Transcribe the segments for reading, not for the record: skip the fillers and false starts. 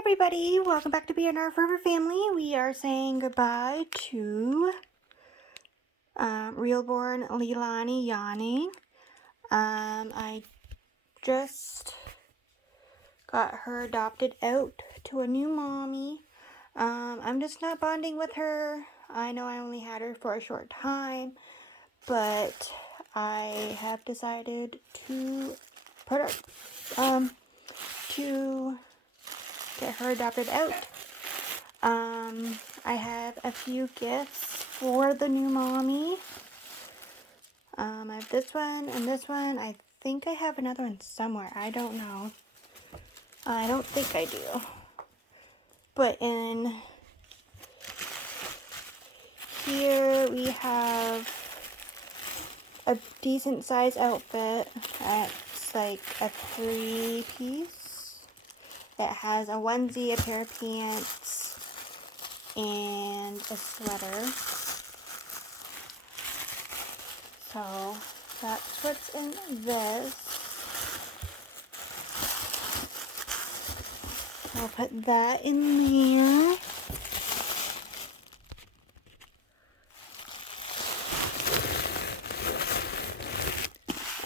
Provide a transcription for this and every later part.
everybody, welcome back to Be Our Forever Family. We are saying goodbye to realborn Leilani Yawning. I just got her adopted out to a new mommy. I'm just not bonding with her. I know I only had her for a short time, but I have decided to put her, to get her adopted out. I have a few gifts for the new mommy. I have this one and this one. I think I have another one somewhere. I don't know. I don't think I do. But in here we have a decent size outfit. It's like a 3-piece. It has a onesie, a pair of pants, and a sweater. So that's what's in this. I'll put that in there.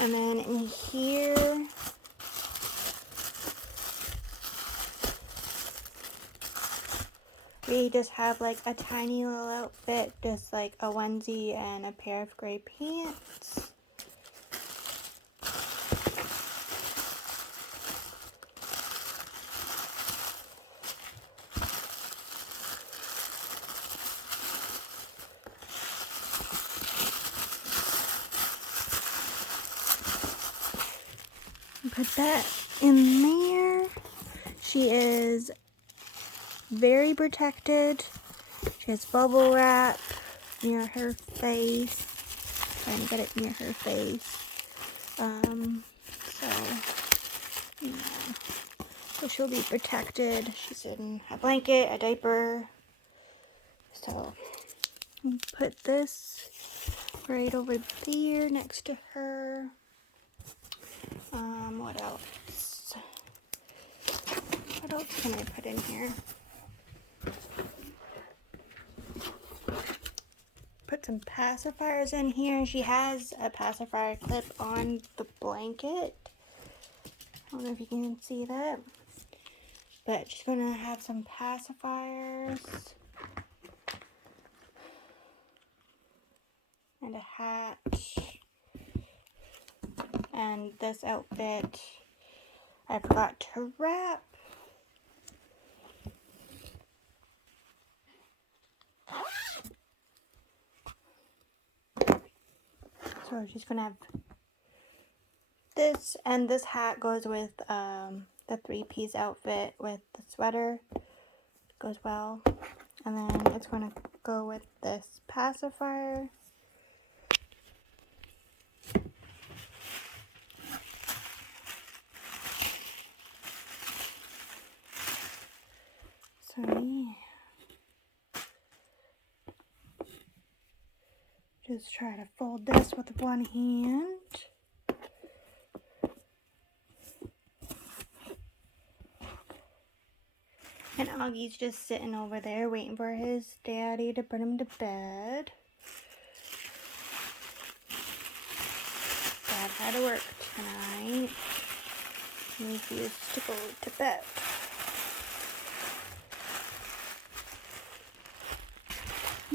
And then in here, we just have like a tiny little outfit, just like a onesie and a pair of gray pants. Put that in there. She is very protected. She has bubble wrap near her face. Trying to get it near her face. So she'll be protected. She's in a blanket, a diaper. So put this right over there next to her. What else? What else can I put in here? Put some pacifiers in here. She has a pacifier clip on the blanket. I don't know if you can see that. But she's going to have some pacifiers. And a hat. And this outfit, I forgot to wrap. So she's gonna have this, and this hat goes with the 3-piece outfit with the sweater. Goes well. And then it's gonna go with this pacifier. So yeah. Just try to fold this with one hand. And Augie's just sitting over there waiting for his daddy to put him to bed. Dad had to work tonight. He refused to go to bed.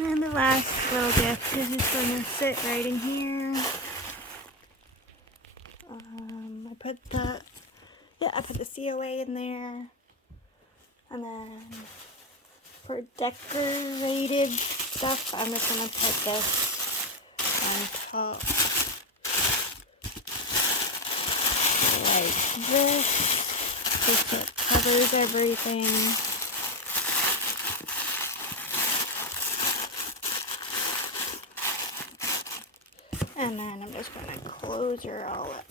And the last little gift is just going to sit right in here. I put the COA in there. And then for decorated stuff, I'm just going to put this on top. Like this. Just it covers everything. And then I'm just going to close her all up.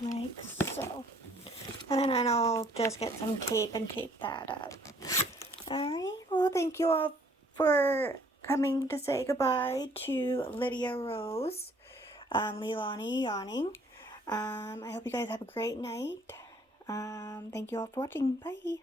Like So, and then I'll just get some tape and tape that up. Alright, well, thank you all for coming to say goodbye to Lydia Rose, Leilani Yawning. I hope you guys have a great night. Thank you all for watching. Bye.